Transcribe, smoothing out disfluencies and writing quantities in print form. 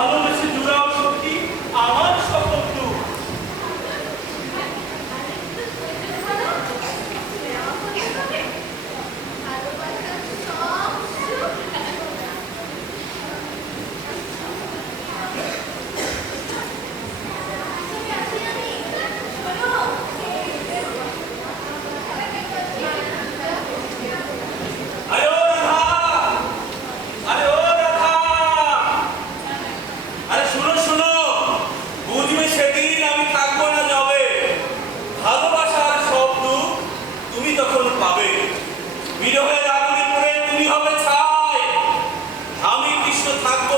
ভালোবেসে জুড়াও সখী আমার সকল দুঃখ। বিরহের আগুনে পড়ে তুমি হবে ছাই, আমি কৃষ্ণ থাকবো